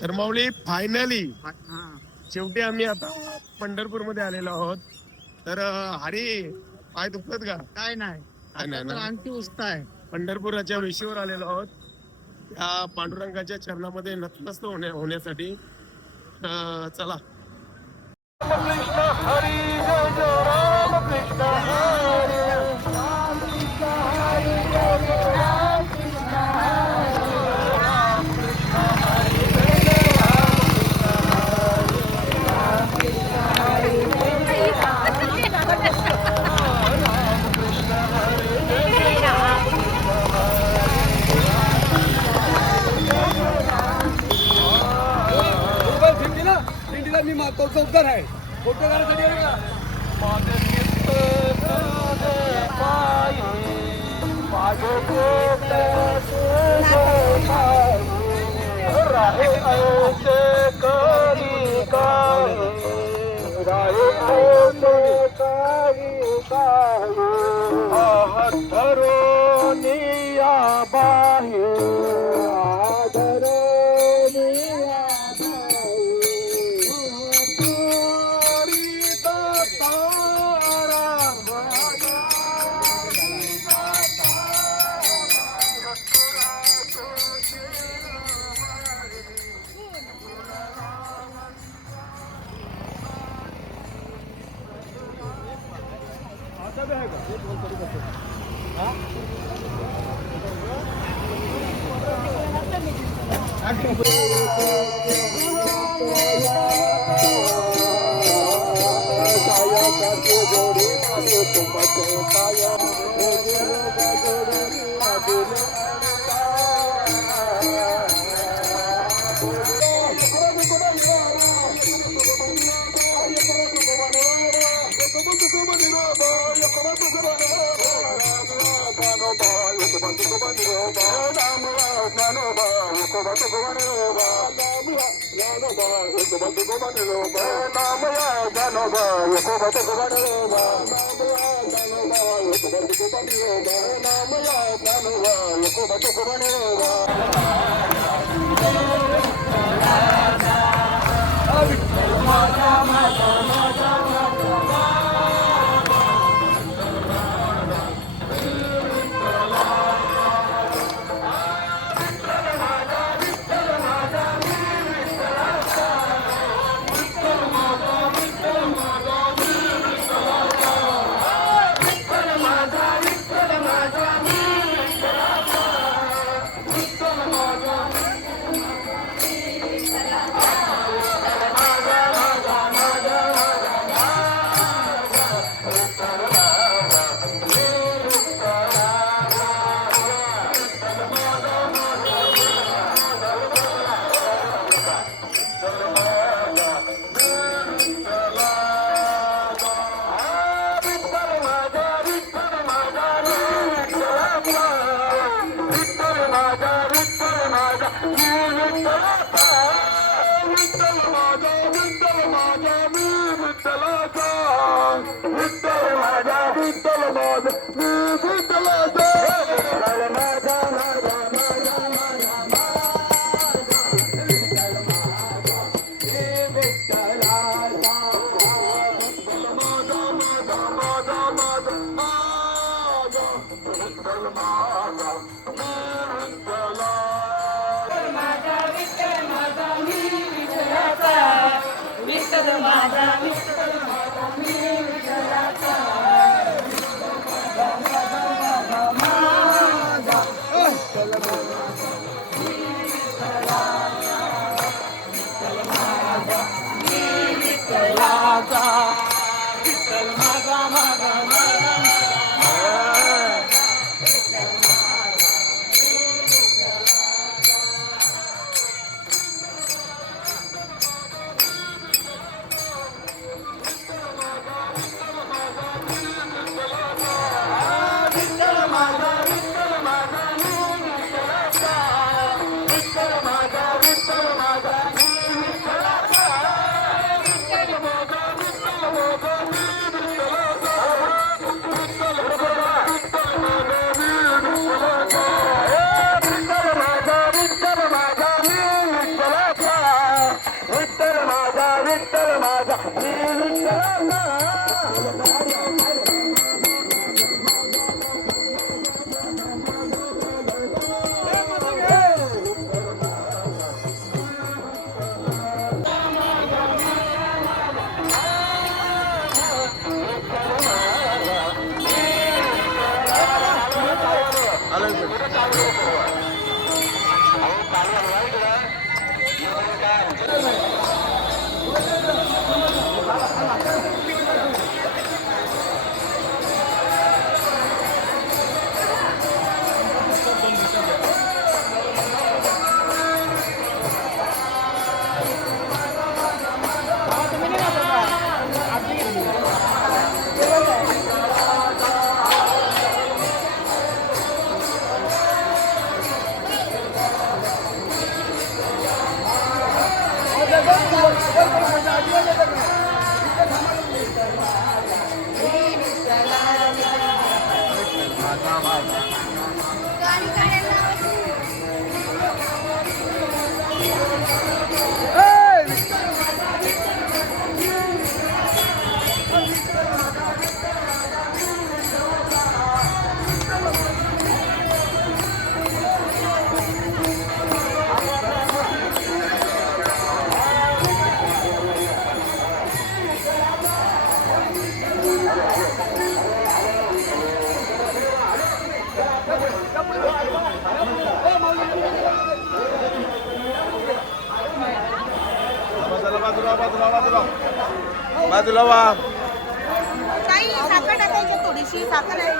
तर माऊली फायनली हा शेवटी आम्ही आता पंढरपूर मध्ये आलेलो आहोत. तर हरी पाय दुखतात का? काय नाही, काय नाही आता तर ना. आणखी उत्साह आहे. पंढरपुराच्या वेशीवर आलेलो आहोत. त्या पांडुरंगाच्या चरणामध्ये नतमस्त होण्यासाठी. चला. कृष्ण हरी जय जय राम कृष्ण हरी राम कृष्ण हरी जय जय राम कृष्ण हरी राम कृष्ण हरी जय जय राम कृष्ण हरी जय जय राम कृष्ण हरी जय जय राम दिंडीला मी मागतो चौकार आहे फोटो काढायसाठी आहे का माझे नित्य तुझे पायी माझे नित्य तुझे पायी राहे ऐसे करी काही राहे ऐसे करी काही आहत धरून या बाही धरून या विठ्ठल माझा विठ्ठलाचा बाजूला वा ताई साखर टाकायची थोडीशी साखर आहे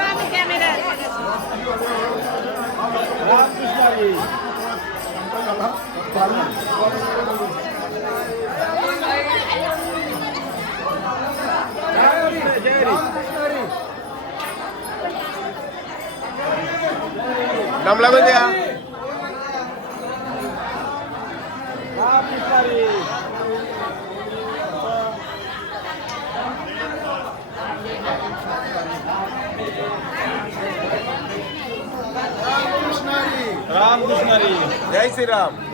आम्ही कॅमेरा दमला मध्ये या. रामकृष्ण हरी. जय श्रीराम.